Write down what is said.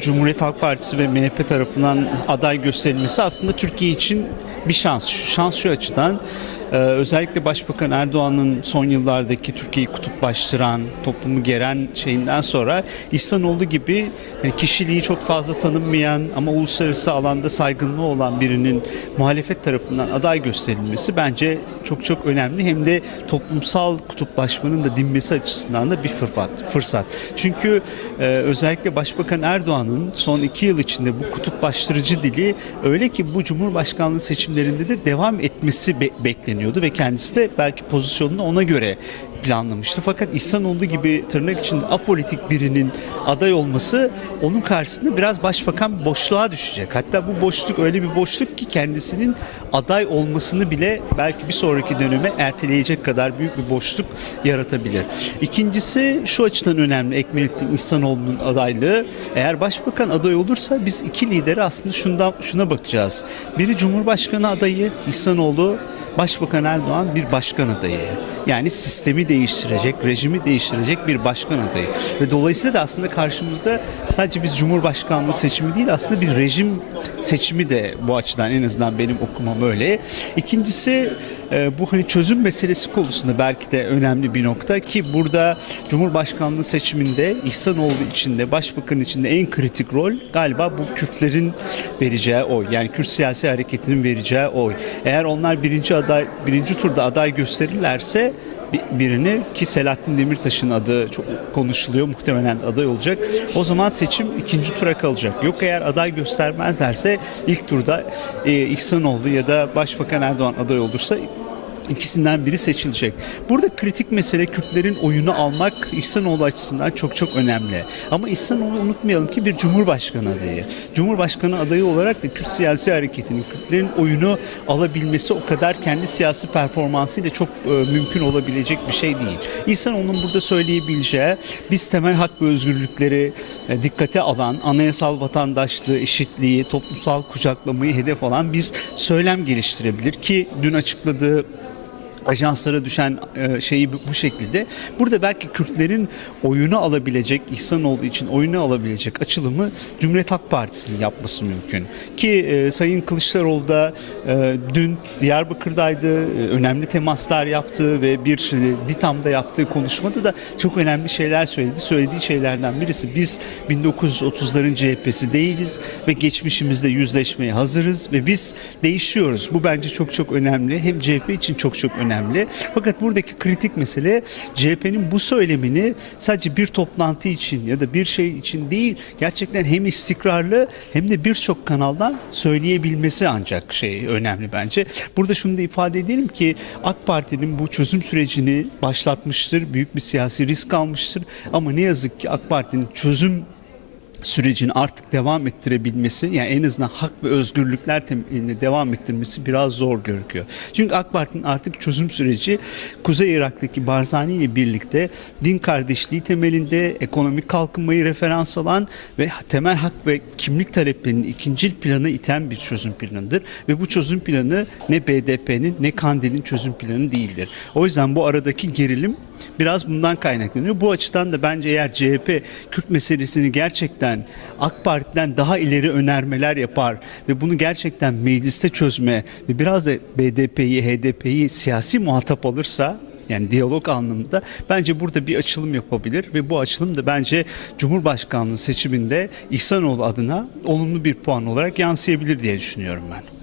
Cumhuriyet Halk Partisi ve MHP tarafından aday gösterilmesi aslında Türkiye için bir şans. Şans şu açıdan e, özellikle Başbakan Erdoğan'ın son yıllardaki Türkiye'yi kutuplaştıran, toplumu geren şeyinden sonra İhsanoğlu gibi hani kişiliği çok fazla tanınmayan ama uluslararası alanda saygınlığı olan birinin muhalefet tarafından aday gösterilmesi bence çok çok önemli. Hem de toplumsal kutuplaşmanın da dinmesi açısından da bir fırsat. Çünkü e, özellikle Başbakan Erdoğan'ın son iki yıl içinde bu kutuplaştırıcı dili öyle ki bu Cumhurbaşkanlığı seçimlerinde de devam etmesi be- bekleniyordu ve kendisi de belki pozisyonunu ona göre planlamıştı. Fakat İhsanoğlu gibi tırnak içinde apolitik birinin aday olması onun karşısında biraz başbakan boşluğa düşecek. Hatta bu boşluk öyle bir boşluk ki kendisinin aday olmasını bile belki bir sonraki döneme erteleyecek kadar büyük bir boşluk yaratabilir. İkincisi şu açıdan önemli Ekmelettin İhsanoğlu'nun adaylığı. Eğer başbakan aday olursa biz iki lideri aslında şundan şuna bakacağız. Biri Cumhurbaşkanı adayı İhsanoğlu, Başbakan Erdoğan bir başkan adayı. Yani sistemi değiştirecek, rejimi değiştirecek bir başkan adayı. Ve dolayısıyla da aslında karşımızda sadece biz Cumhurbaşkanlığı seçimi değil aslında bir rejim seçimi de bu açıdan en azından benim okumam öyle. İkincisi e, bu hani çözüm meselesi konusunda belki de önemli bir nokta ki burada Cumhurbaşkanlığı seçiminde İhsanoğlu içinde, Başbakan içinde en kritik rol galiba bu Kürtlerin vereceği oy. Yani Kürt siyasi hareketinin vereceği oy. Eğer onlar birinci aday, birinci turda aday gösterirlerse birini ki Selahattin Demirtaş'ın adı çok konuşuluyor muhtemelen aday olacak. O zaman seçim ikinci tura kalacak. Yok eğer aday göstermezlerse ilk turda e, İhsanoğlu ya da Başbakan Erdoğan aday olursa İkisinden biri seçilecek. Burada kritik mesele Kürtlerin oyunu almak İhsanoğlu açısından çok çok önemli. Ama İhsanoğlu unutmayalım ki bir Cumhurbaşkanı adayı. Cumhurbaşkanı adayı olarak da Kürt siyasi hareketinin Kürtlerin oyunu alabilmesi o kadar kendi siyasi performansıyla çok e, mümkün olabilecek bir şey değil. İhsanoğlu'nun burada söyleyebileceği biz temel hak ve özgürlükleri e, dikkate alan, anayasal vatandaşlığı, eşitliği, toplumsal kucaklamayı hedef alan bir söylem geliştirebilir ki dün açıkladığı ajanslara düşen e, şeyi bu şekilde. Burada belki Kürtlerin oyunu alabilecek, İhsanoğlu için oyunu alabilecek açılımı Cumhuriyet Halk Partisi'nin yapması mümkün. Ki e, Sayın Kılıçdaroğlu da e, dün Diyarbakır'daydı, önemli temaslar yaptı ve bir DİTAM'da yaptığı konuşmada da çok önemli şeyler söyledi. Söylediği şeylerden birisi biz 1930'ların CHP'si değiliz ve geçmişimizde yüzleşmeye hazırız ve biz değişiyoruz. Bu bence çok çok önemli. Hem CHP için çok çok önemli. Fakat buradaki kritik mesele CHP'nin bu söylemini sadece bir toplantı için ya da bir şey için değil gerçekten hem istikrarlı hem de birçok kanaldan söyleyebilmesi ancak şey önemli bence. Burada şunu da ifade edelim ki AK Parti'nin bu çözüm sürecini başlatmıştır. Büyük bir siyasi risk almıştır. Ama ne yazık ki AK Parti'nin çözüm sürecini artık devam ettirebilmesi yani en azından hak ve özgürlükler temelinde devam ettirmesi biraz zor görünüyor. Çünkü AK Parti'nin artık çözüm süreci Kuzey Irak'taki Barzani ile birlikte din kardeşliği temelinde ekonomik kalkınmayı referans alan ve temel hak ve kimlik taleplerinin ikincil plana iten bir çözüm planıdır. Ve bu çözüm planı ne BDP'nin ne Kandil'in çözüm planı değildir. O yüzden bu aradaki gerilim biraz bundan kaynaklanıyor. Bu açıdan da bence eğer CHP Kürt meselesini gerçekten AK Parti'den daha ileri önermeler yapar ve bunu gerçekten mecliste çözme ve biraz da BDP'yi, HDP'yi siyasi muhatap alırsa yani diyalog anlamında bence burada bir açılım yapabilir ve bu açılım da bence Cumhurbaşkanlığı seçiminde İhsanoğlu adına olumlu bir puan olarak yansıyabilir diye düşünüyorum ben.